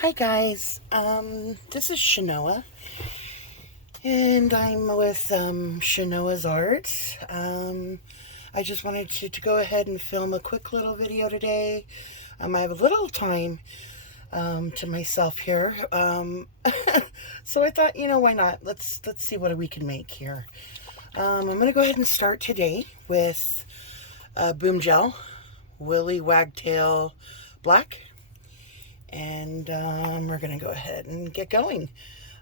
Hi guys, this is Shanoa, and I'm with Shanoa's Art. I just wanted to go ahead and film a quick little video today. I have a little time to myself here, so I thought, why not? Let's see what we can make here. I'm gonna go ahead and start today with Boom Gel, Willy Wagtail Black. And we're going to go ahead and get going.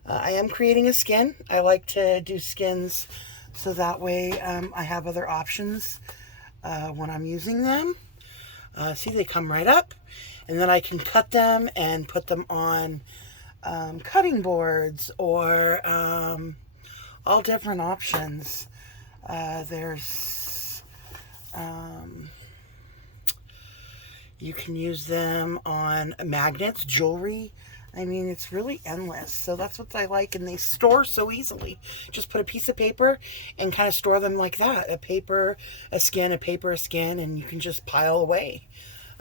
I am creating a skin. I like to do skins so that way I have other options when I'm using them. See, they come right up. And then I can cut them and put them on cutting boards or all different options. You can use them on magnets, jewelry. I mean, it's really endless. So that's what I like. And they store so easily. Just put a piece of paper and kind of store them like that. A paper, a skin, a paper, a skin, and you can just pile away.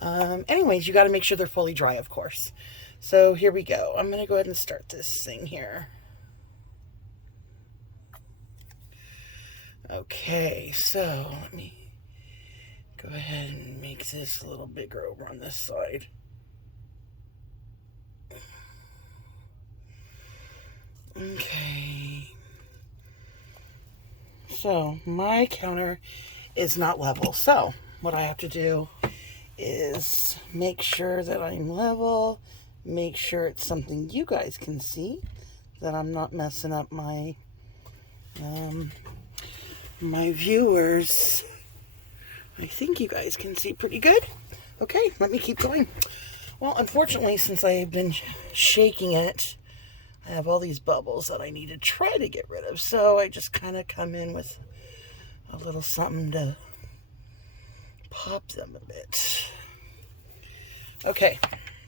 Anyways, you got to make sure they're fully dry, of course. So here we go. I'm going to go ahead and start this thing here. Okay, so let me go ahead and make this a little bigger over on this side. Okay. So my counter is not level. So what I have to do is make sure that I'm level, make sure it's something you guys can see, that I'm not messing up my my viewers. I think you guys can see pretty good. Okay, let me keep going. Well, unfortunately, since I've been shaking it, I have all these bubbles that I need to try to get rid of. So I just kind of come in with a little something to pop them a bit. Okay,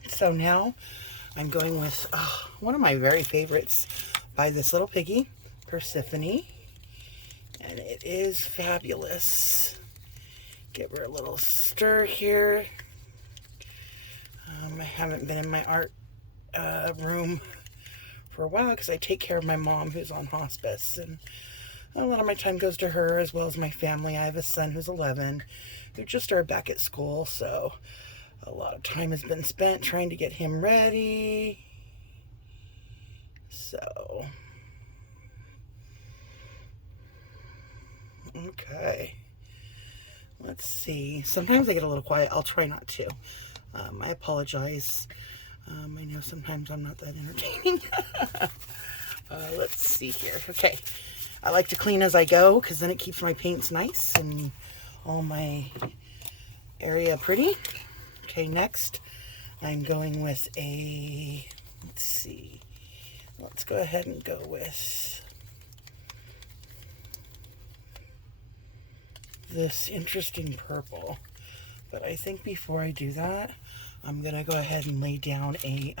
so now I'm going with one of my very favorites by this little piggy, Persephone. And it is fabulous. Give her a little stir here. I haven't been in my art room for a while because I take care of my mom who's on hospice, and a lot of my time goes to her as well as my family. I have a son who's 11 who just started back at school, so a lot of time has been spent trying to get him ready. So, okay. Let's see. Sometimes I get a little quiet. I'll try not to. I apologize. I know sometimes I'm not that entertaining. Let's see here. Okay. I like to clean as I go because then it keeps my paints nice and all my area pretty. Okay, next I'm going with let's see. Let's go ahead and go with this interesting purple, but I think before I do that, I'm gonna go ahead and lay down a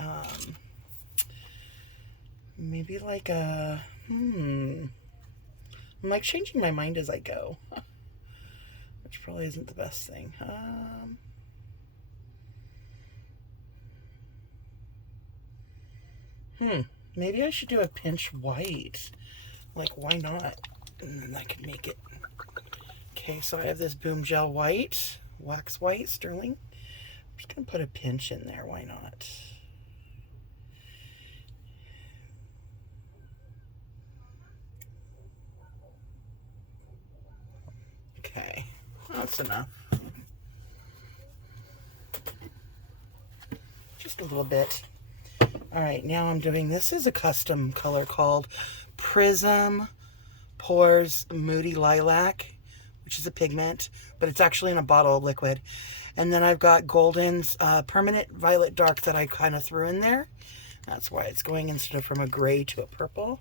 maybe like a I'm like changing my mind as I go, which probably isn't the best thing. Maybe I should do a pinch white. Like, why not? And then that could make it. Okay, so I have this Boom Gel white, wax white, sterling. I'm just going to put a pinch in there. Why not? Okay, that's enough. Just a little bit. All right, now I'm doing, this is a custom color called Prizm Pores Moody Lilac, which is a pigment, but it's actually in a bottle of liquid. And then I've got Golden's Permanent Violet Dark that I kind of threw in there. That's why it's going instead of from a gray to a purple.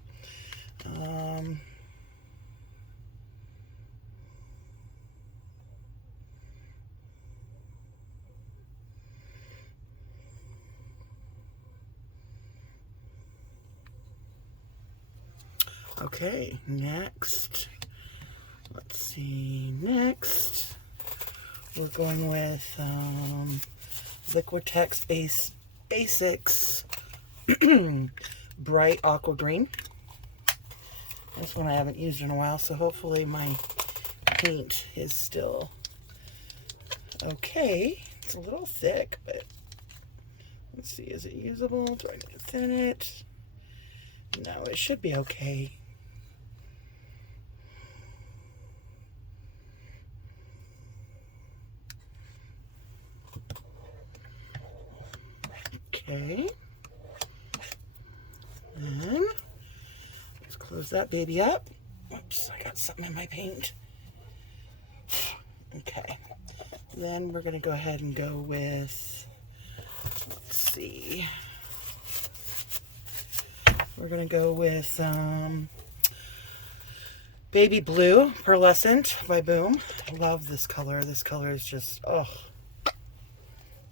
Okay, next. Let's see, next we're going with Liquitex base Basics Bright Aqua Green. This one I haven't used in a while, so hopefully my paint is still okay. It's a little thick, but let's see, is it usable? Do I need to thin it? No, it should be okay. Okay. Then let's close that baby up. Oops, I got something in my paint. Okay. Then we're going to go ahead and go with, let's see. We're going to go with Baby Blue Pearlescent by Boom. I love this color. This color is just, oh,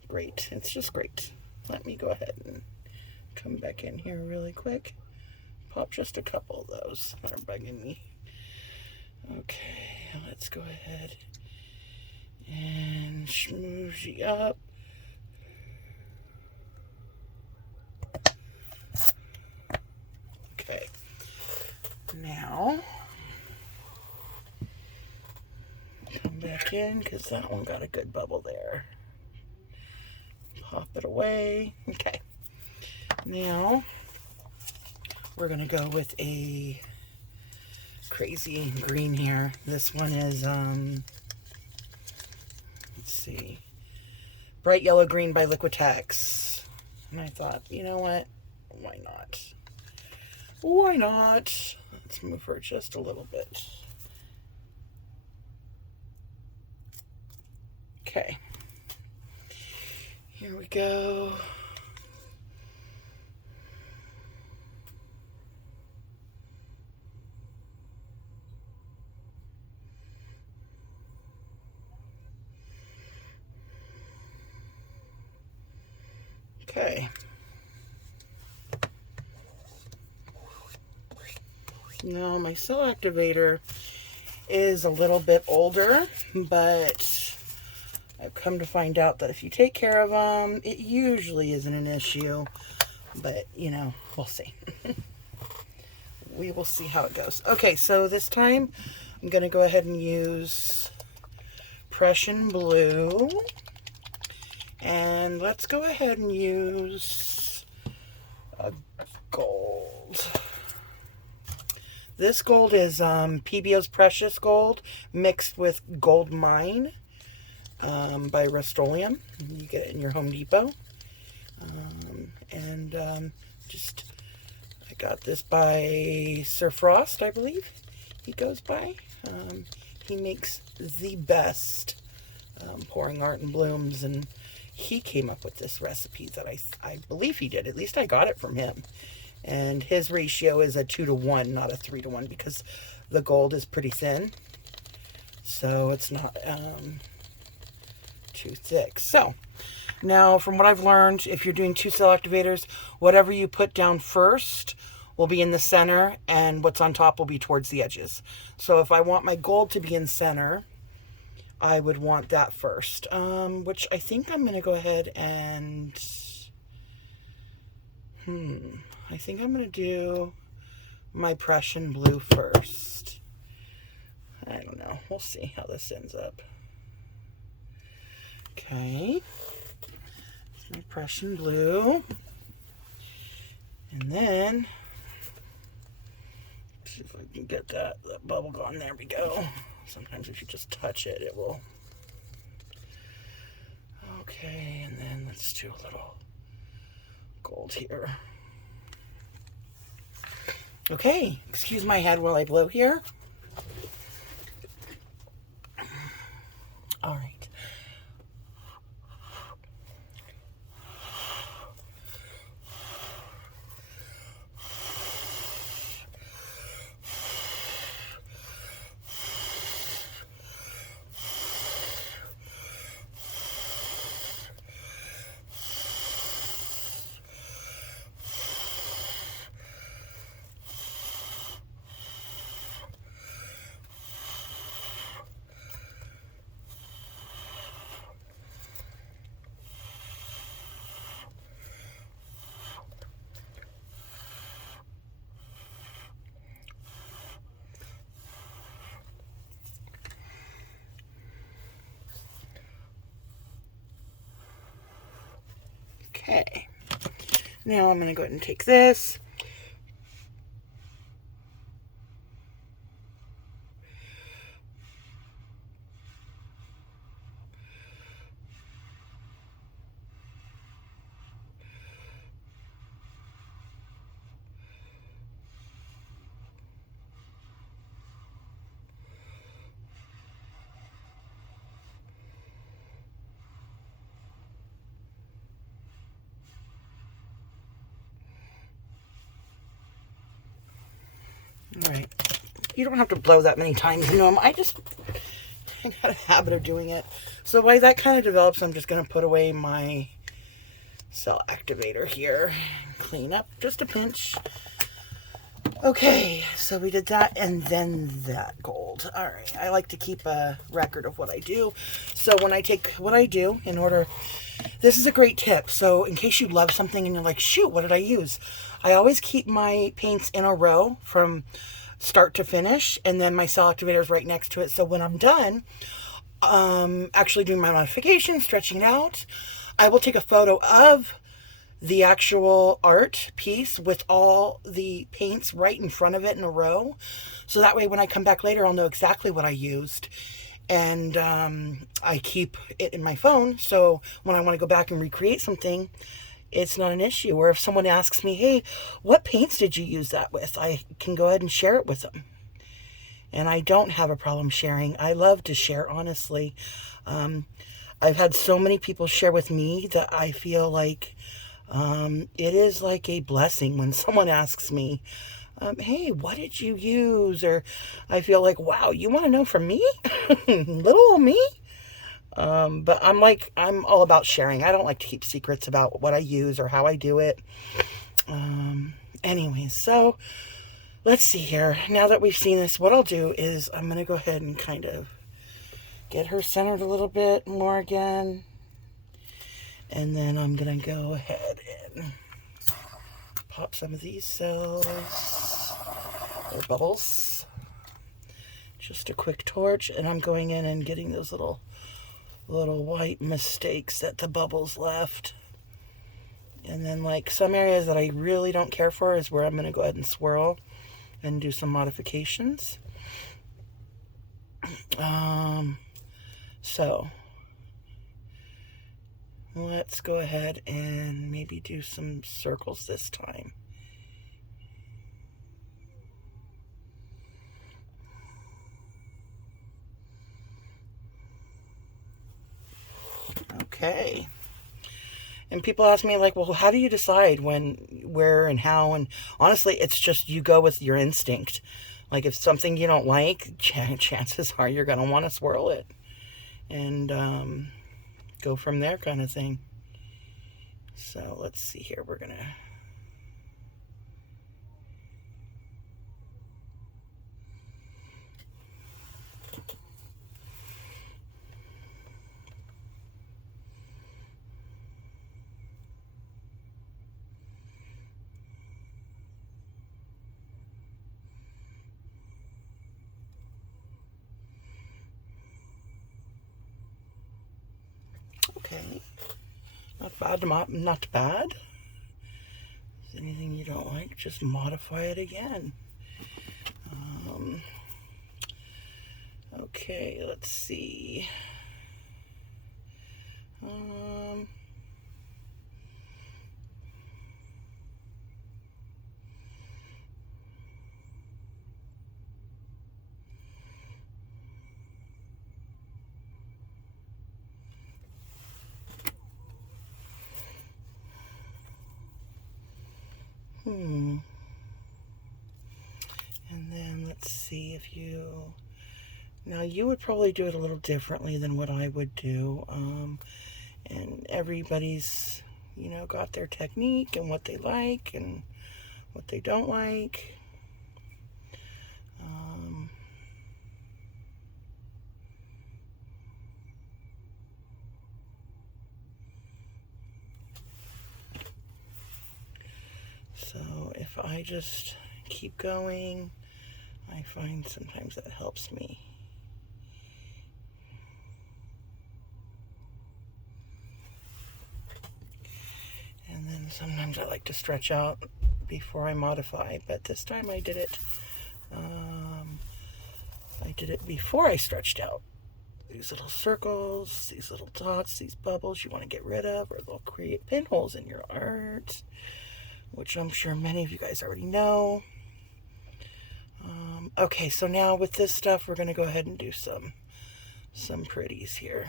great. It's just great. Let me go ahead and come back in here really quick. Pop just a couple of those that are bugging me. Okay, let's go ahead and smoothie up. Okay, now come back in because that one got a good bubble there. Pop it away. Okay, now we're gonna go with a crazy green here. This one is let's see, Bright Yellow Green by Liquitex. And I thought, you know what, why not? Why not? Let's move her just a little bit. Okay, here we go. Okay. Now my cell activator is a little bit older, but I've come to find out that if you take care of them, it usually isn't an issue. But, you know, we'll see. We will see how it goes. Okay, so this time I'm going to go ahead and use Prussian blue. And let's go ahead and use a gold. This gold is PBO's Precious Gold mixed with Goldmine by Rust-Oleum. You get it in your Home Depot. I got this by Sir Frost, I believe he goes by. He makes the best pouring art and blooms, and he came up with this recipe that I believe he did. At least I got it from him. And his ratio is a 2-to-1, not a 3-to-1, because the gold is pretty thin. So it's not too thick. So now, from what I've learned, if you're doing 2 cell activators, whatever you put down first will be in the center, and what's on top will be towards the edges. So if I want my gold to be in center, I would want that first, which I think I'm going to go ahead and, I think I'm going to do my Prussian blue first. I don't know. We'll see how this ends up. Okay. My Prussian blue. And then, see if I can get that bubble gone. There we go. Sometimes if you just touch it, it will. Okay, and then let's do a little gold here. Okay, excuse my head while I blow here. All right. Okay. Now I'm going to go ahead and take this. All right. You don't have to blow that many times into them. I got a habit of doing it. So while that kind of develops, I'm just going to put away my cell activator here. Clean up just a pinch. Okay, so we did that and then that gold. All right, I like to keep a record of what I do. So when I take what I do in order, this is a great tip. So in case you love something and you're like, shoot, what did I use? I always keep my paints in a row from start to finish, and then my cell activator is right next to it. So when I'm done, actually doing my modification, stretching it out, I will take a photo of the actual art piece with all the paints right in front of it in a row. So that way when I come back later, I'll know exactly what I used. And I keep it in my phone. So when I want to go back and recreate something, it's not an issue. Or if someone asks me, hey, what paints did you use that with? I can go ahead and share it with them. And I don't have a problem sharing. I love to share, honestly. I've had so many people share with me that I feel like it is like a blessing when someone asks me, hey, what did you use? Or I feel like, wow, you want to know from me? Little old me? But I'm all about sharing. I don't like to keep secrets about what I use or how I do it. Anyways, so let's see here. Now that we've seen this, what I'll do is I'm going to go ahead and kind of get her centered a little bit more again. And then I'm going to go ahead and pop some of these cells or bubbles. Just a quick torch, and I'm going in and getting those little white mistakes that the bubbles left. And then like some areas that I really don't care for is where I'm going to go ahead and swirl and do some modifications. So let's go ahead and maybe do some circles this time. Okay. And people ask me like, well, how do you decide when, where, and how? And honestly, it's just you go with your instinct. Like if something you don't like, chances are you're going to want to swirl it. And go from there kind of thing. So let's see here. We're going to... Okay. Not bad, not bad. If there's anything you don't like, just modify it again. Okay, let's see. And then let's see if you... Now you would probably do it a little differently than what I would do. And everybody's, you know, got their technique and what they like and what they don't like. So if I just keep going, I find sometimes that helps me. And sometimes I like to stretch out before I modify, but this time I did it before I stretched out. These little circles, these little dots, these bubbles you want to get rid of, or they'll create pinholes in your art, which I'm sure many of you guys already know. Okay, so now with this stuff, we're going to go ahead and do some pretties here.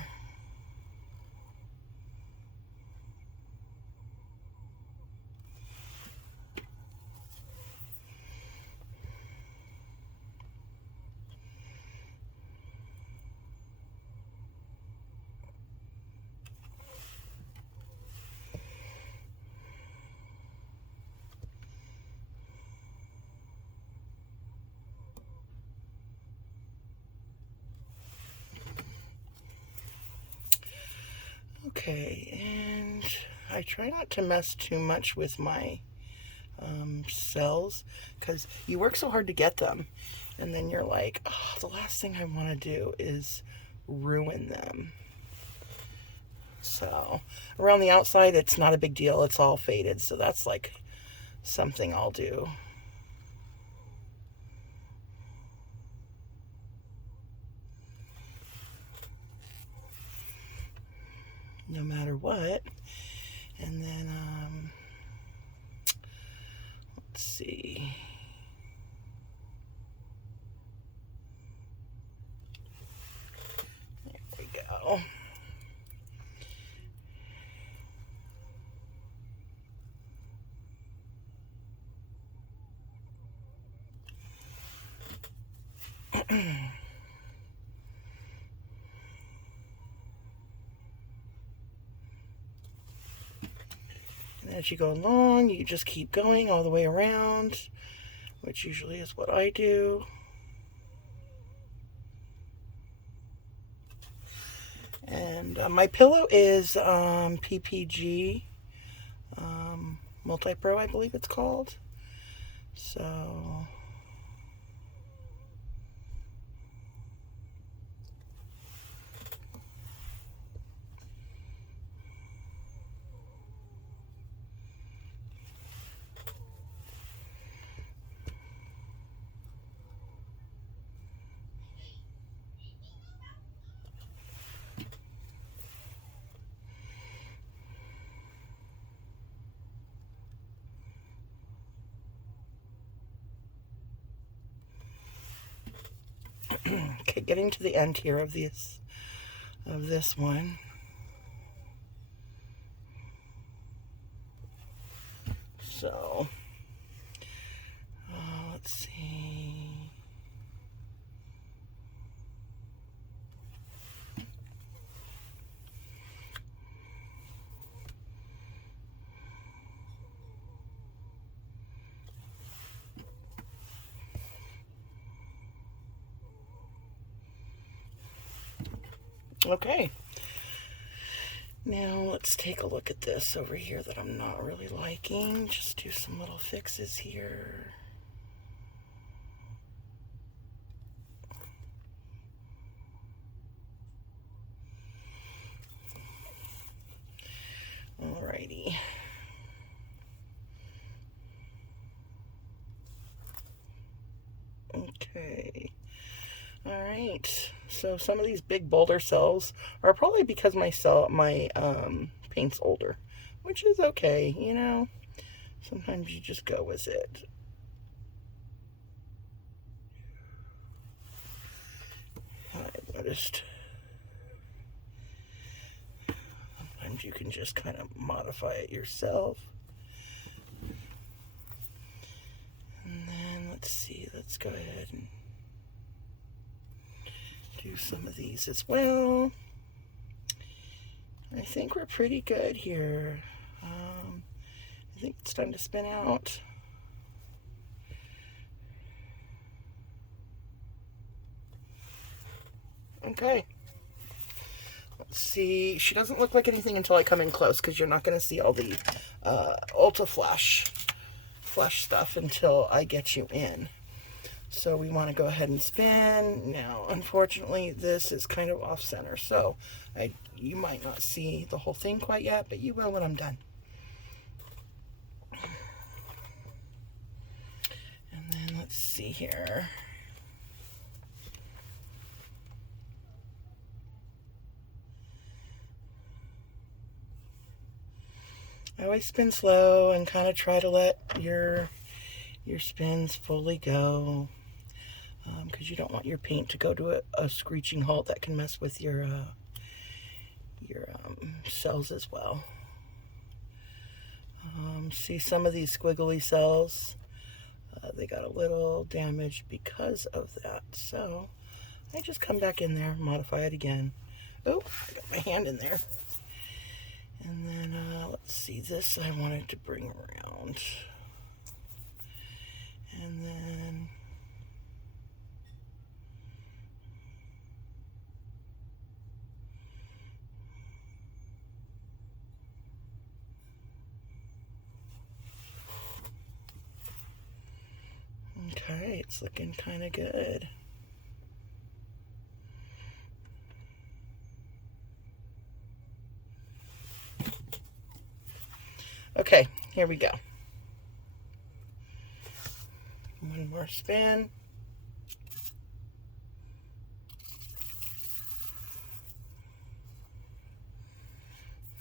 Okay, and I try not to mess too much with my cells, because you work so hard to get them, and then you're like, oh, the last thing I want to do is ruin them. So around the outside, it's not a big deal. It's all faded, so that's like something I'll do. No matter what. And then, let's see. There we go. And as you go along, you just keep going all the way around, which usually is what I do. And my pillow is PPG Multi-Pro, I believe it's called. So okay, getting to the end here of this one. So let's see. Okay, now let's take a look at this over here that I'm not really liking. Just do some little fixes here. Alrighty. Okay. Alright. So some of these big boulder cells are probably because my paint's older, which is okay, you know. Sometimes you just go with it. I noticed sometimes you can just kind of modify it yourself. And then let's see, let's go ahead and do some of these as well. I think we're pretty good here. I think it's time to spin out. Okay. Let's see. She doesn't look like anything until I come in close, because you're not going to see all the ultra flash stuff until I get you in. So we want to go ahead and spin. Now, unfortunately, this is kind of off center, so you might not see the whole thing quite yet, but you will when I'm done. let's see here. I always spin slow and kind of try to let your spins fully go, because you don't want your paint to go to a screeching halt that can mess with your cells as well. See some of these squiggly cells, they got a little damaged because of that, so I just come back in there, modify it again. Oh, I got my hand in there. And then let's see, this I wanted to bring around, and then okay, it's looking kind of good. Okay, here we go. One more spin.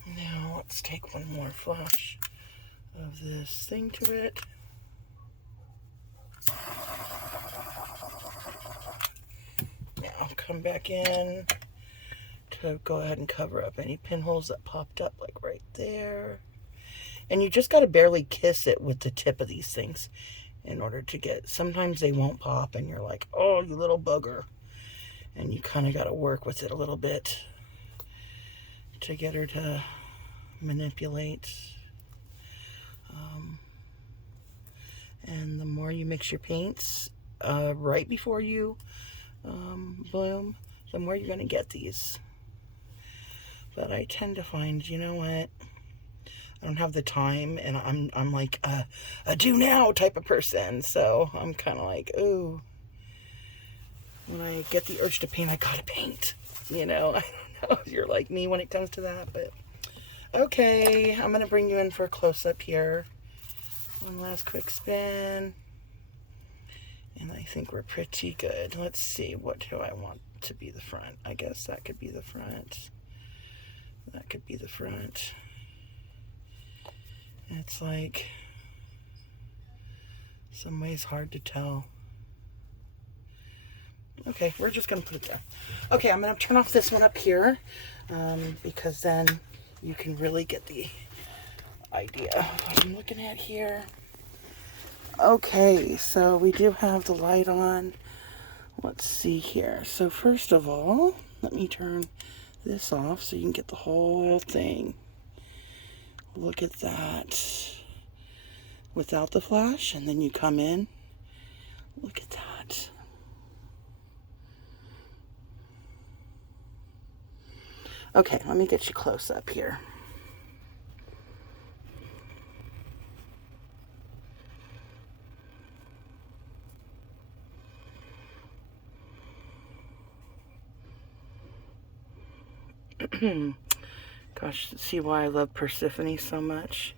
Now let's take one more flash of this thing to it. Now come back in to go ahead and cover up any pinholes that popped up, like right there. And you just got to barely kiss it with the tip of these things in order to get, sometimes they won't pop and you're like, oh, you little bugger. And you kind of got to work with it a little bit to get her to manipulate. And the more you mix your paints right before you bloom, the more you're going to get these. But I tend to find, you know what? I don't have the time, and I'm like a do now type of person, so I'm kind of like, ooh, when I get the urge to paint, I gotta paint, you know. I don't know if you're like me when it comes to that, but okay, I'm gonna bring you in for a close-up here. One last quick spin, and I think we're pretty good. Let's see, what do I want to be the front? I guess that could be the front. That could be the front. It's like, some ways hard to tell. Okay, we're just going to put it there. Okay, I'm going to turn off this one up here, because then you can really get the idea of what I'm looking at here. Okay, so we do have the light on. Let's see here. So first of all, let me turn this off so you can get the whole thing. Look at that. Without the flash, and then you come in. Look at that. Okay, let me get you close up here. Gosh, see why I love Persephone so much?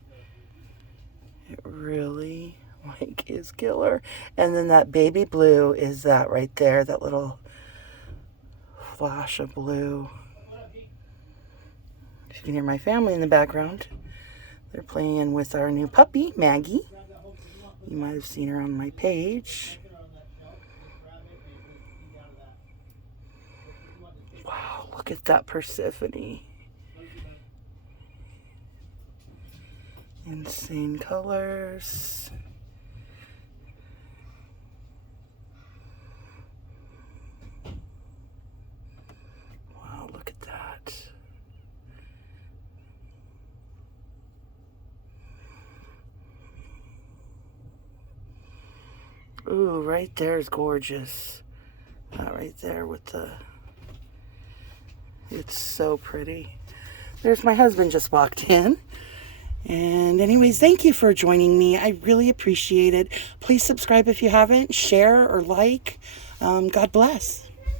It really, like, is killer. And then that baby blue is that right there, that little flash of blue. You can hear my family in the background. They're playing with our new puppy, Maggie. You might have seen her on my page. Wow, look at that Persephone. Insane colors. Wow, look at that. Ooh, right there is gorgeous. That right there with the... It's so pretty. There's my husband just walked in. And anyways, thank you for joining me. I really appreciate it. Please subscribe if you haven't. Share or like. God bless.